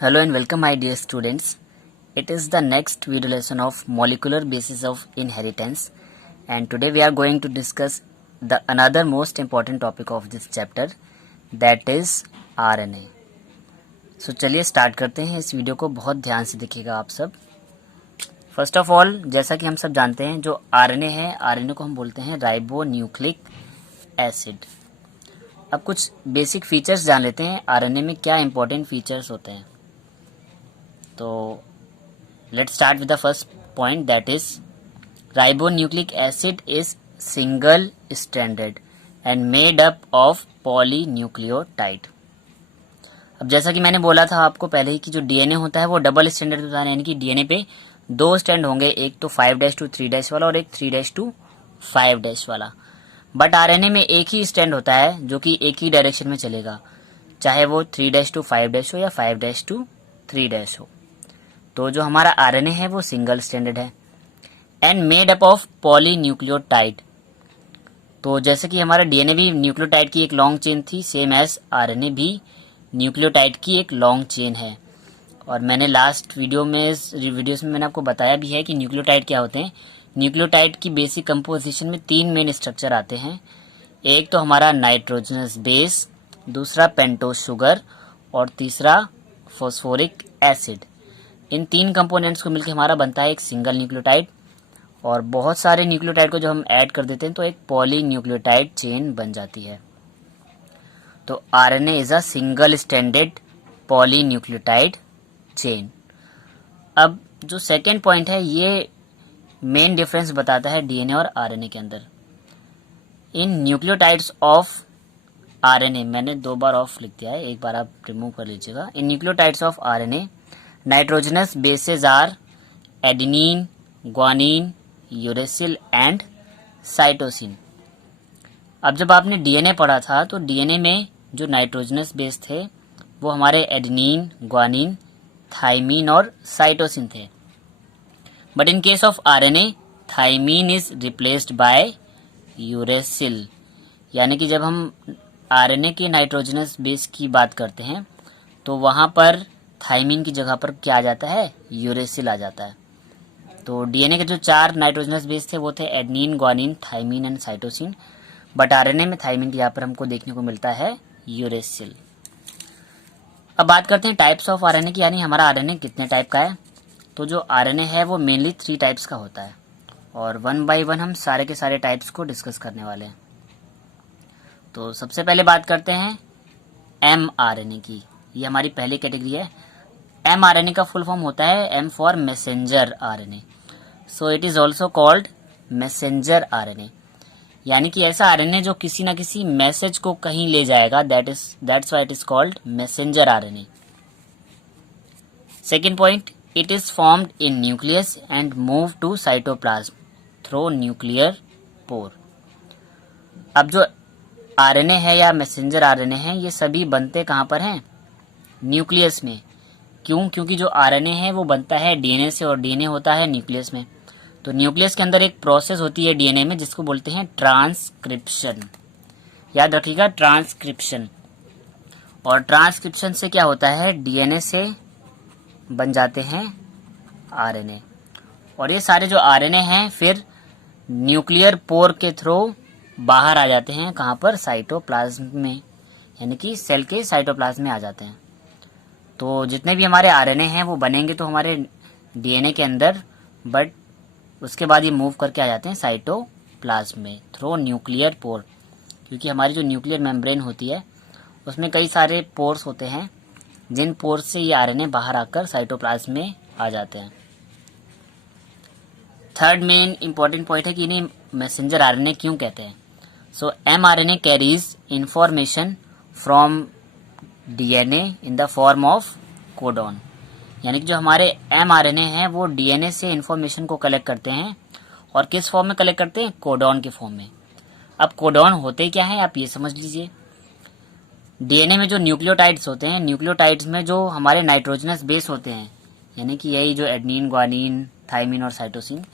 Hello and welcome my dear students. It is the next video lesson of molecular basis of inheritance, and today we are going to discuss the another most important topic of this chapter, that is RNA. So चलिए start करते हैं। इस video को बहुत ध्यान से देखिएगा आप सब। फर्स्ट ऑफ ऑल, जैसा कि हम सब जानते हैं, जो RNA है, RNA को हम बोलते हैं राइबो न्यूक्लिक एसिड। अब कुछ बेसिक फीचर्स जान लेते हैं RNA में क्या इंपॉर्टेंट फीचर्स होते हैं। तो let's start with the first point, that is ribonucleic acid is single stranded and made up of polynucleotide. अब जैसा कि मैंने बोला था आपको पहले ही कि जो डीएनए होता है वो डबल स्टैंडर्ड होता है, यानी कि डीएनए पे दो स्टैंड होंगे, एक तो 5' to 3' वाला और एक 3' to 5' वाला। बट आरएनए में एक ही स्टैंड होता है जो कि एक ही डायरेक्शन में चलेगा, चाहे वो 3' to 5' हो या 5' to 3' हो। तो जो हमारा आरएनए है वो सिंगल स्टैंडर्ड है and made up of polynucleotide. तो जैसे कि हमारा डीएनए भी न्यूक्लियोटाइड की एक लॉन्ग चेन थी, सेम एज आरएनए भी न्यूक्लियोटाइड की एक लॉन्ग चेन है। और मैंने लास्ट वीडियोस में मैंने आपको बताया भी है कि न्यूक्लियोटाइड क्या होते हैं। न्यूक्लियोटाइड की बेसिक कंपोजिशन में 3 मेन स्ट्रक्चर आते हैं। एक तो हमारा नाइट्रोजनस बेस, दूसरा पेंटोज शुगर और तीसरा फॉस्फोरिक एसिड। इन 3 कंपोनेंट्स को मिलकर हमारा बनता है एक सिंगल न्यूक्लियोटाइड, और बहुत सारे न्यूक्लियोटाइड को जब हम ऐड कर देते हैं तो एक पॉलीन्यूक्लियोटाइड चेन बन जाती है। तो RNA is a single standard polynucleotide chain. अब जो सेकेंड पॉइंट है, ये मेन डिफरेंस बताता है डीएनए और आरएनए के अंदर। इन न्यूक्लियोटाइड्स ऑफ आरएनए, मैंने 2 बार ऑफ लिख दिया है, एक बार आप रिमूव कर लीजिएगा। In nucleotides of RNA nitrogenous bases are adenine, guanine, uracil and cytosine. अब जब आपने डीएनए पढ़ा था तो डीएनए में जो नाइट्रोजनस बेस थे वो हमारे एडेनिन, ग्वानिन, थाइमीन और साइटोसिन थे। But in case of RNA thymine is replaced by uracil, यानी कि जब हम आरएनए के नाइट्रोजनस बेस की बात करते हैं तो वहां पर थाइमीन की जगह पर क्या आ जाता है, यूरेसिल आ जाता है। तो डीएनए के जो 4 नाइट्रोजनस बेस थे वो थे adenine, guanine, thymine and cytosine. But RNA में थाइमीन की यहाँ पर हमको देखने को मिलता है यूरेसिल। अब बात करते हैं टाइप्स ऑफ आरएनए की, यानी हमारा आरएनए कितने टाइप का है। तो जो आरएनए है वो मेनली 3 टाइप्स का होता है, और 1 by 1 हम सारे के सारे टाइप्स को डिस्कस करने वाले हैं। तो सबसे पहले बात करते हैं एम आरएनए की। ये हमारी पहली कैटेगरी है। एम आरएनए का फुल फॉर्म होता है M for messenger RNA, so it is also called messenger RNA, यानी कि ऐसा आरएनए जो किसी ना किसी मैसेज को कहीं ले जाएगा, that's why it is called messenger RNA. Second point, it is formed in nucleus and move to cytoplasm through nuclear pore. अब जो आरएनए है या मैसेंजर आरएनए है, ये सभी बनते कहाँ पर हैं, न्यूक्लियस में। क्यों? क्योंकि जो आरएनए है वो बनता है डीएनए से, और डीएनए होता है न्यूक्लियस में। तो न्यूक्लियस के अंदर एक प्रोसेस होती है डीएनए में जिसको बोलते हैं ट्रांसक्रिप्शन। याद रखिएगा, ट्रांसक्रिप्शन। और ट्रांसक्रिप्शन से क्या होता है, डीएनए से बन जाते हैं आरएनए, और ये सारे जो आरएनए हैं फिर न्यूक्लियर पोर के थ्रू बाहर आ जाते हैं। कहाँ पर, साइटोप्लाज्म में, यानी कि सेल के साइटोप्लाज्म में आ जाते हैं। तो जितने भी हमारे आरएनए हैं वो बनेंगे तो हमारे डीएनए के अंदर, बट उसके बाद ये मूव करके आ जाते हैं साइटोप्लाज्म में थ्रू न्यूक्लियर पोर, क्योंकि हमारी जो न्यूक्लियर मेम्ब्रेन होती है उसमें कई सारे पोर्स होते हैं, जिन पोर्स से ये आरएनए बाहर आकर साइटोप्लाज्म में आ जाते हैं। थर्ड मेन इंपॉर्टेंट पॉइंट है कि इन्हें मैसेंजर आरएनए क्यों कहते हैं। So m RNA carries information from DNA in the form of codon, यानी कि जो हमारे एम आरएनए हैं वो डीएनए से इंफॉर्मेशन को कलेक्ट करते हैं, और किस फॉर्म में कलेक्ट करते हैं, कोडॉन के फॉर्म में। अब कोडॉन होते क्या है आप ये समझ लीजिए। डीएनए में जो न्यूक्लियोटाइड्स होते हैं, न्यूक्लियोटाइड्स में जो हमारे नाइट्रोजनस बेस होते हैं, यानी कि यही जो एडेनिन, ग्वानिन, थाइमीन और साइटोसिन,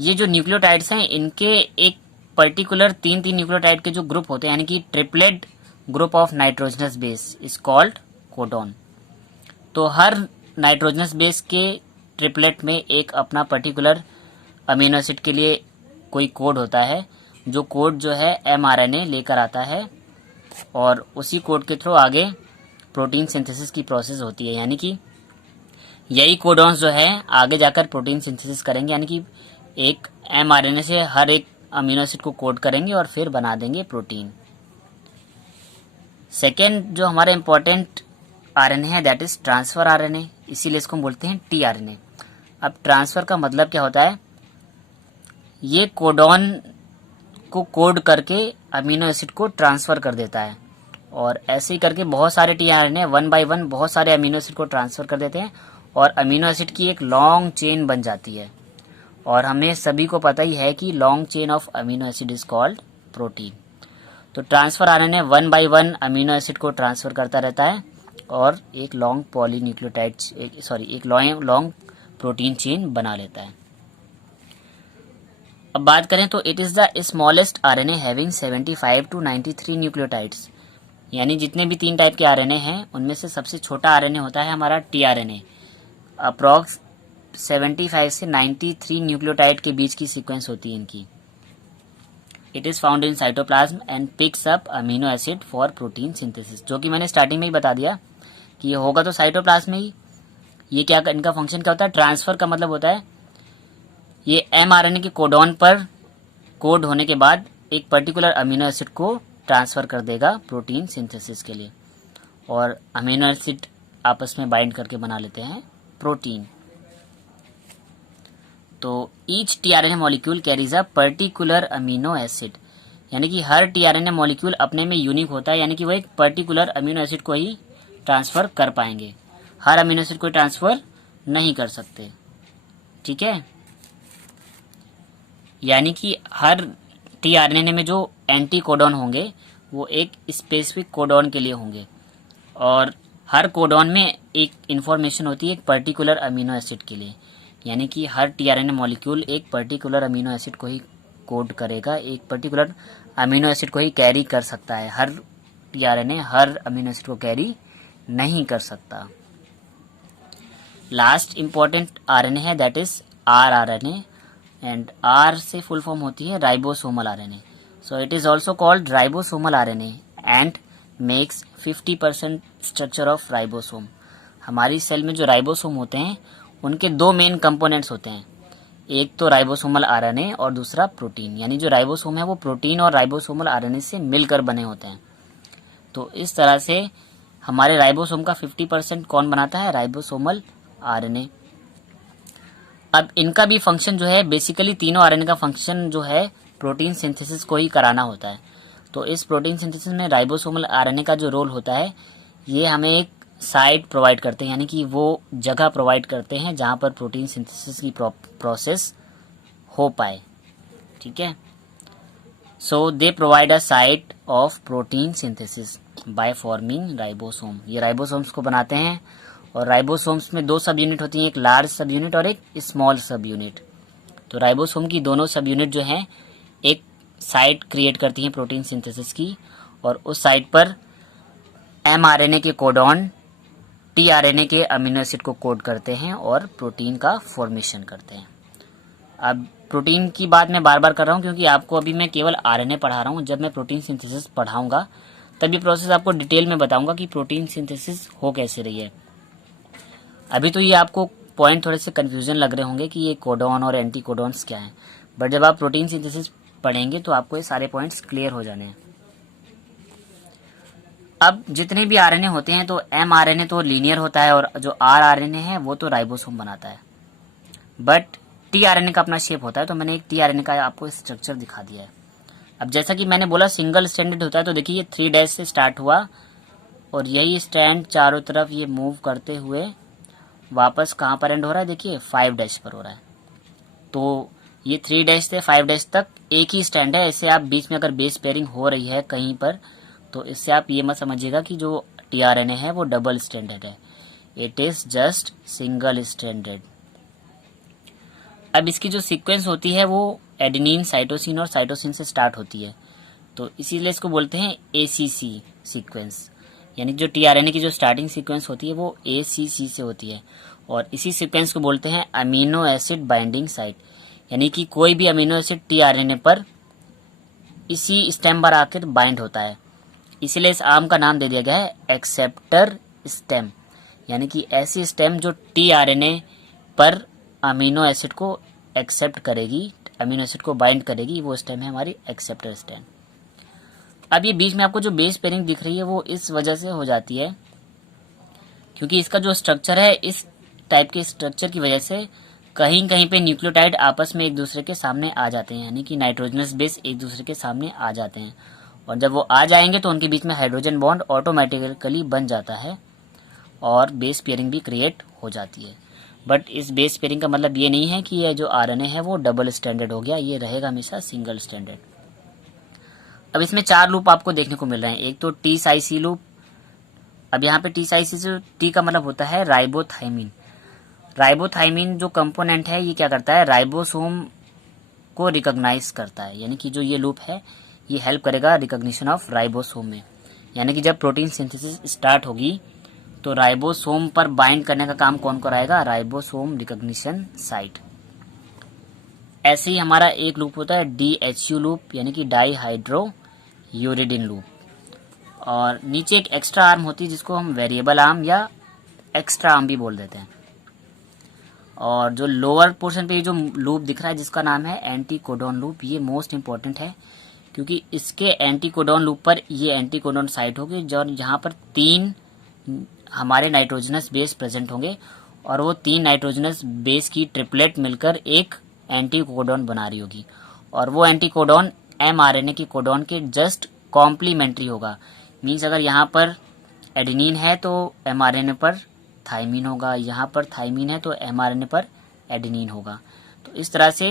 ये जो न्यूक्लियोटाइड्स हैं इनके एक पर्टिकुलर 3 न्यूक्लियोटाइड के जो ग्रुप होते हैं, यानी कि triplet group of nitrogenous base is called codon. तो हर नाइट्रोजनस बेस के ट्रिपलेट में एक अपना पर्टिकुलर अमीनो एसिड के लिए कोई कोड होता है, जो कोड जो है mRNA लेकर आता है और उसी कोड के थ्रू आगे प्रोटीन सिंथेसिस की प्रोसेस होती है। यानी कि यही कोडॉन्स जो है आगे जाकर प्रोटीन सिंथेसिस करेंगे, यानी कि एक mRNA से हर एक अमीनो एसिड को कोड करेंगे और फिर बना देंगे प्रोटीन। सेकेंड जो हमारा इम्पोर्टेंट आरएनए है दैट इज ट्रांसफर आरएनए, इसीलिए इसको हम बोलते हैं टीआरएनए। अब ट्रांसफर का मतलब क्या होता है, ये कोडॉन को कोड करके अमीनो एसिड को ट्रांसफर कर देता है और ऐसे ही करके बहुत सारे टीआरएनए वन बाय वन बहुत सारे अमीनो एसिड को ट्रांसफर कर देते हैं और अमीनो एसिड की एक लॉन्ग चेन बन जाती है। और हमें सभी को पता ही है कि long chain of amino acid is called protein. तो transfer RNA one by one amino acid को ट्रांसफर करता रहता है और एक लॉन्ग पॉलीन्यूक्लियोटाइड एक लॉन्ग प्रोटीन चेन बना लेता है। अब बात करें तो it is the smallest RNA having 75 to 93 nucleotides, यानी जितने भी 3 टाइप के आरएनए हैं उनमें से सबसे छोटा आरएनए होता है हमारा टीआरएनए। अप्रॉक्स 75 से 93 न्यूक्लियोटाइड के बीच की सीक्वेंस होती है इनकी। It is found in cytoplasm and picks up amino acid for protein synthesis, जो कि मैंने स्टार्टिंग में ही बता दिया कि ये होगा तो साइटोप्लाज्म में ही। ये क्या इनका फंक्शन क्या होता है, ट्रांसफर का मतलब होता है ये mRNA के कोडॉन पर कोड होने के बाद एक पर्टिकुलर अमीनो एसिड को ट्रांसफर कर देगा प्रोटीन सिंथेसिस के लिए और अमीनो एसिड आपस में बाइंड करके बना लेते हैं प्रोटीन। तो each tRNA molecule carries a particular amino acid, यानी कि हर टीआरएनए मॉलिक्यूल अपने में यूनिक होता है, यानी कि वो एक पर्टिकुलर अमीनो एसिड को ही ट्रांसफर कर पाएंगे, हर अमीनो एसिड को ट्रांसफर नहीं कर सकते। ठीक है, यानी कि हर टीआरएनए में जो एंटी कोडॉन होंगे वो एक स्पेसिफिक कोडॉन के लिए होंगे और हर कोडॉन में एक इंफॉर्मेशन होती है एक पर्टिकुलर अमीनो एसिड के लिए, यानी कि हर टीआरएनए मॉलिक्यूल एक पर्टिकुलर अमीनो एसिड को ही कोड करेगा, एक पर्टिकुलर अमीनो एसिड को ही कैरी कर सकता है। हर टीआरएनए हर अमीनो एसिड को कैरी नहीं कर सकता। लास्ट इंपॉर्टेंट आरएनए है that is rRNA and R से फुल फॉर्म होती है ribosomal RNA. So it is also called ribosomal RNA and makes 50% structure of ribosome. हमारी सेल में जो राइबोसोम होते हैं उनके 2 मेन कंपोनेंट्स होते हैं, एक तो राइबोसोमल आरएनए और दूसरा प्रोटीन। यानी जो राइबोसोम है वो प्रोटीन और राइबोसोमल आरएनए से मिलकर बने होते हैं। तो इस तरह से हमारे राइबोसोम का 50% कौन बनाता है, राइबोसोमल आरएनए। अब इनका भी फंक्शन जो है बेसिकली तीनों आरएनए का फंक्शन जो है प्रोटीन सिंथेसिस को ही कराना होता है। तो इस प्रोटीन सिंथेसिस में राइबोसोमल आरएनए का जो रोल होता है ये हमें एक साइट प्रोवाइड करते हैं, यानी कि वो जगह प्रोवाइड करते हैं जहाँ पर प्रोटीन सिंथेसिस की प्रोसेस हो पाए। ठीक है, so they provide a site of protein synthesis by forming ribosome. ये राइबोसोम्स को बनाते हैं और राइबोसोम्स में 2 सब यूनिट होती हैं, एक लार्ज सब यूनिट और एक स्मॉल सब यूनिट। तो राइबोसोम की दोनों सब यूनिट जो हैं एक साइट क्रिएट करती हैं प्रोटीन सिंथेसिस की और उस साइट पर mRNA के कोडॉन टीआरएनए के अमीनो एसिड को कोड करते हैं और प्रोटीन का फॉर्मेशन करते हैं। अब प्रोटीन की बात मैं बार बार कर रहा हूँ क्योंकि आपको अभी मैं केवल आरएनए पढ़ा रहा हूँ। जब मैं प्रोटीन सिंथेसिस पढ़ाऊँगा तब ये प्रोसेस आपको डिटेल में बताऊँगा कि प्रोटीन सिंथेसिस हो कैसे रही है। अभी तो ये आपको पॉइंट थोड़े से कन्फ्यूजन लग रहे होंगे कि ये कोडॉन और एंटी कोडॉन्स क्या हैं, बट जब आप प्रोटीन सिंथेसिस पढ़ेंगे तो आपको ये सारे पॉइंट्स क्लियर हो जाने हैं। अब जितने भी आरएनए होते हैं तो mRNA तो लीनियर होता है और जो rRNA है वो तो राइबोसोम बनाता है, बट टीआरएनए का अपना शेप होता है। तो मैंने एक टीआरएनए का आपको स्ट्रक्चर दिखा दिया है। अब जैसा कि मैंने बोला सिंगल स्ट्रैंडेड होता है, तो देखिए ये 3 डैश से स्टार्ट हुआ और यही स्ट्रैंड चारों तरफ ये मूव करते हुए वापस कहाँ पर एंड हो रहा है, देखिए 5 डैश पर हो रहा है। तो ये 3 डैश से 5 डैश तक एक ही स्ट्रैंड है। इससे आप बीच में अगर बेस पेयरिंग हो रही है कहीं पर तो इससे आप ये मत समझिएगा कि जो टीआरएनए है वो डबल स्ट्रैंडेड है, it is just single stranded. अब इसकी जो सीक्वेंस होती है वो एडेनिन, साइटोसिन और साइटोसिन से स्टार्ट होती है, तो इसीलिए इसको बोलते हैं एसीसी सीक्वेंस। यानी जो टीआरएनए की जो स्टार्टिंग सीक्वेंस होती है वो ACC से होती है, और इसी सीक्वेंस को बोलते हैं अमीनो एसिड बाइंडिंग साइट। यानी कि कोई भी अमीनो एसिड टीआरएनए पर इसी स्टेम पर आकर बाइंड होता है, इसीलिए इस आर्म का नाम दे दिया गया है एक्सेप्टर स्टेम। यानी कि ऐसी स्टेम जो टीआरएनए पर अमीनो एसिड को एक्सेप्ट करेगी, अमीनो एसिड को बाइंड करेगी, वो स्टेम है हमारी एक्सेप्टर स्टेम। अब ये बीच में आपको जो बेस पेयरिंग दिख रही है वो इस वजह से हो जाती है क्योंकि इसका जो स्ट्रक्चर है, इस टाइप के स्ट्रक्चर की वजह से कहीं कहीं पे न्यूक्लियोटाइड आपस में एक दूसरे के सामने आ जाते हैं, यानी कि नाइट्रोजनस बेस एक दूसरे के सामने आ जाते हैं, और जब वो आ जाएंगे तो उनके बीच में हाइड्रोजन बॉन्ड ऑटोमेटिकली बन जाता है और बेस पेयरिंग भी क्रिएट हो जाती है। बट इस बेस पेयरिंग का मतलब ये नहीं है कि ये जो आरएनए है वो डबल स्टैंडर्ड हो गया, ये रहेगा हमेशा सिंगल स्टैंडर्ड। अब इसमें 4 लूप आपको देखने को मिल रहे हैं। एक तो टी साइसी लूप। अब यहाँ पे टी साइसी से टी का मतलब होता है राइबोथाइमिन। राइबोथाइमिन जो कंपोनेंट है ये क्या करता है, राइबोसोम को रिकॉग्नाइज करता है। यानी कि जो ये लूप है ये हेल्प करेगा रिकॉग्निशन ऑफ राइबोसोम में। यानी कि जब प्रोटीन सिंथेसिस स्टार्ट होगी तो राइबोसोम पर बाइंड करने का काम कौन कराएगा, राइबोसोम रिकॉग्निशन साइट। ऐसे ही हमारा एक लूप होता है DHU लूप, यानी कि डाई हाइड्रो यूरिडिन लूप। और नीचे एक एक्स्ट्रा आर्म होती है जिसको हम वेरिएबल आर्म या एक्स्ट्रा आर्म भी बोल देते हैं। और जो लोअर पोर्शन पे जो लूप दिख रहा है जिसका नाम है एंटीकोडॉन लूप, ये मोस्ट इंपॉर्टेंट है क्योंकि इसके एंटीकोडॉन लूप पर ये एंटीकोडॉन साइट होगी जो जहाँ पर 3 हमारे नाइट्रोजनस बेस प्रेजेंट होंगे, और वो 3 नाइट्रोजनस बेस की ट्रिपलेट मिलकर एक एंटीकोडॉन बना रही होगी, और वो एंटीकोडॉन mRNA की कोडॉन के जस्ट कॉम्प्लीमेंट्री होगा। मीन्स अगर यहाँ पर एडेनिन है तो mRNA पर थाइमिन होगा, यहाँ पर थाइमिन है तो mRNA पर एडेनिन होगा। तो इस तरह से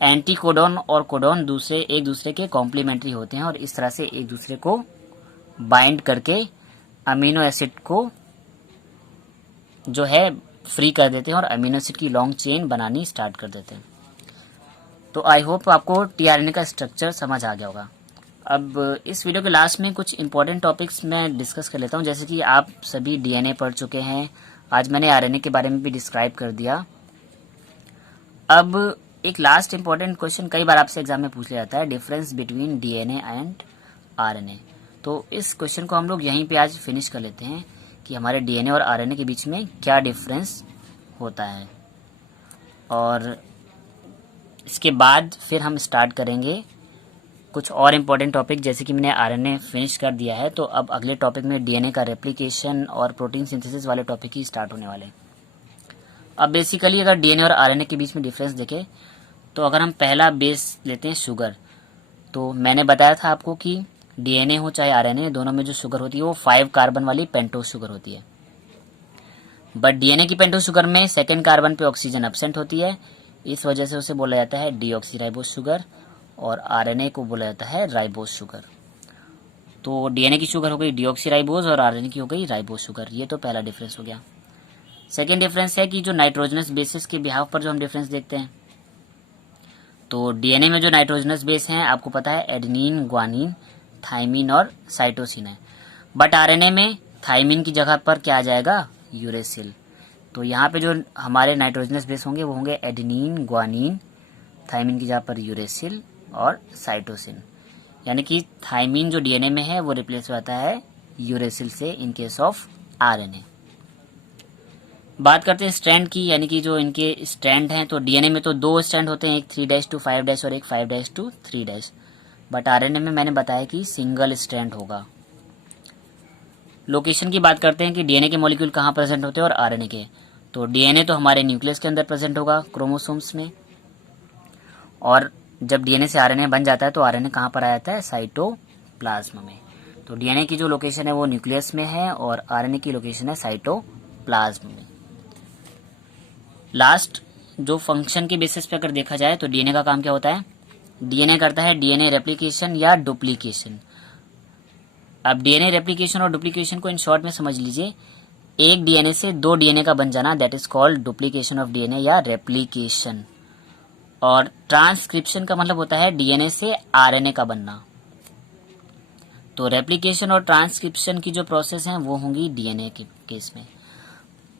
एंटीकोडॉन और कोडॉन एक दूसरे के कॉम्प्लीमेंट्री होते हैं और इस तरह से एक दूसरे को बाइंड करके अमीनो एसिड को जो है फ्री कर देते हैं और अमीनो एसिड की लॉन्ग चेन बनानी स्टार्ट कर देते हैं। तो आई होप आपको टीआरएनए का स्ट्रक्चर समझ आ गया होगा। अब इस वीडियो के लास्ट में कुछ इंपॉर्टेंट टॉपिक्स मैं डिस्कस कर लेता हूं, जैसे कि आप सभी डीएनए पढ़ चुके हैं, आज मैंने आरएनए के बारे में भी डिस्क्राइब कर दिया। अब एक लास्ट इंपॉर्टेंट क्वेश्चन कई बार आपसे एग्जाम में पूछ लिया जाता है, difference between DNA and RNA. तो इस क्वेश्चन को हम लोग यहीं पे आज फिनिश कर लेते हैं कि हमारे डीएनए और आरएनए के बीच में क्या डिफरेंस होता है, और इसके बाद फिर हम स्टार्ट करेंगे कुछ और इम्पोर्टेंट टॉपिक। जैसे कि मैंने आरएनए फिनिश कर दिया है तो अब अगले टॉपिक में डीएनए का रेप्लिकेशन और प्रोटीन सिंथेसिस वाले टॉपिक ही स्टार्ट होने वाले। अब बेसिकली अगर डीएनए और आरएनए के बीच में डिफरेंस देखें तो अगर हम पहला बेस लेते हैं शुगर, तो मैंने बताया था आपको कि डीएनए हो चाहे आरएनए, दोनों में जो शुगर होती है वो 5 कार्बन वाली पेंटोज शुगर होती है। बट डीएनए की पेंटोज शुगर में 2nd कार्बन पे ऑक्सीजन एब्सेंट होती है, इस वजह से उसे बोला जाता है डीऑक्सीराइबोज शुगर, और आरएनए को बोला जाता है राइबोज शुगर। तो डीएनए की शुगर हो गई डीऑक्सीराइबोज और आरएनए की हो गई राइबोज शुगर। ये तो पहला डिफरेंस हो गया। सेकेंड डिफरेंस है कि जो नाइट्रोजनस बेसिस के बिहाफ पर जो हम डिफरेंस देखते हैं, तो डीएनए में जो नाइट्रोजनस बेस हैं आपको पता है एडेनिन, ग्वानिन, थाइमिन और साइटोसिन है। बट आरएनए में थाइमिन की जगह पर क्या आ जाएगा, यूरेसिल। तो यहाँ पे जो हमारे नाइट्रोजनस बेस होंगे वो होंगे एडेनिन, ग्वानिन, थाइमिन की जगह पर यूरेसिल और साइटोसिन। यानी कि थाइमिन जो डीएनए में है वो रिप्लेस हो जाता है यूरेसिल से इन केस ऑफ आरएनए। बात करते हैं स्ट्रैंड की, यानी कि जो इनके स्ट्रैंड हैं, तो डीएनए में तो 2 स्ट्रैंड होते हैं, एक 3' to 5' और एक 5' to 3'। बट आरएनए में मैंने बताया कि सिंगल स्ट्रैंड होगा। लोकेशन की बात करते हैं कि डीएनए के मॉलिक्यूल कहाँ प्रेजेंट होते हैं और आरएनए के, तो डीएनए तो हमारे न्यूक्लियस के अंदर प्रेजेंट होगा क्रोमोसोम्स में, और जब डीएनए से आरएनए बन जाता है तो आरएनए कहाँ पर आ जाता है, साइटोप्लाज्म में। तो डीएनए की जो लोकेशन है वो न्यूक्लियस में है और आरएनए की लोकेशन है साइटोप्लाज्म में। लास्ट जो फंक्शन के बेसिस पे अगर देखा जाए तो डीएनए का काम क्या होता है, डीएनए करता है डीएनए रेप्लिकेशन या डुप्लीकेशन। अब डीएनए रेप्लिकेशन और डुप्लीकेशन को इन शॉर्ट में समझ लीजिए, एक डीएनए से 2 डीएनए का बन जाना, that is called duplication of DNA या रेप्लिकेशन। और ट्रांसक्रिप्शन का मतलब होता है डीएनए से आरएनए का बनना। तो रेप्लिकेशन और ट्रांसक्रिप्शन की जो प्रोसेस है वो होंगी डीएनए के केस में।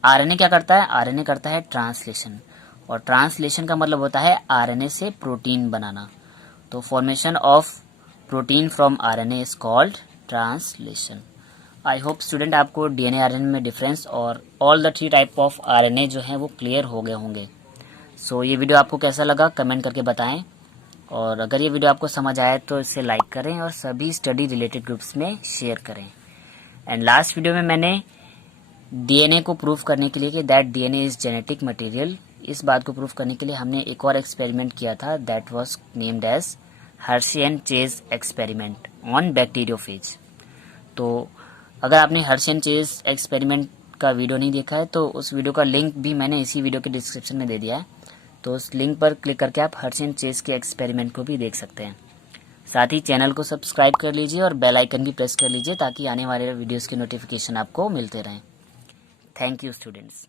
आरएनए क्या करता है? आरएनए करता है ट्रांसलेशन, और ट्रांसलेशन का मतलब होता है आरएनए से प्रोटीन बनाना। तो formation of protein from RNA is called translation. I hope student आपको डीएनए आरएनए में डिफरेंस और all the 3 type of RNA जो है वो क्लियर हो गए होंगे। सो ये वीडियो आपको कैसा लगा कमेंट करके बताएं, और अगर ये वीडियो आपको समझ आए तो इसे लाइक करें और सभी स्टडी रिलेटेड ग्रुप्स में शेयर करें। एंड लास्ट वीडियो में मैंने डीएनए को प्रूफ करने के लिए कि that DNA is genetic material, इस बात को प्रूफ करने के लिए हमने एक और एक्सपेरिमेंट किया था, that was named as Hershey and Chase experiment on bacteriophage. तो अगर आपने हर्शी एंड चेज एक्सपेरिमेंट का वीडियो नहीं देखा है तो उस वीडियो का लिंक भी मैंने इसी वीडियो के डिस्क्रिप्शन में दे दिया है, तो उस लिंक पर क्लिक करके आप हर्शी एंड चेज के एक्सपेरिमेंट को भी देख सकते हैं। साथ ही चैनल को सब्सक्राइब कर लीजिए और बेल आइकन भी प्रेस कर लीजिए ताकि आने वाले वीडियोस के नोटिफिकेशन आपको मिलते रहें। Thank you students.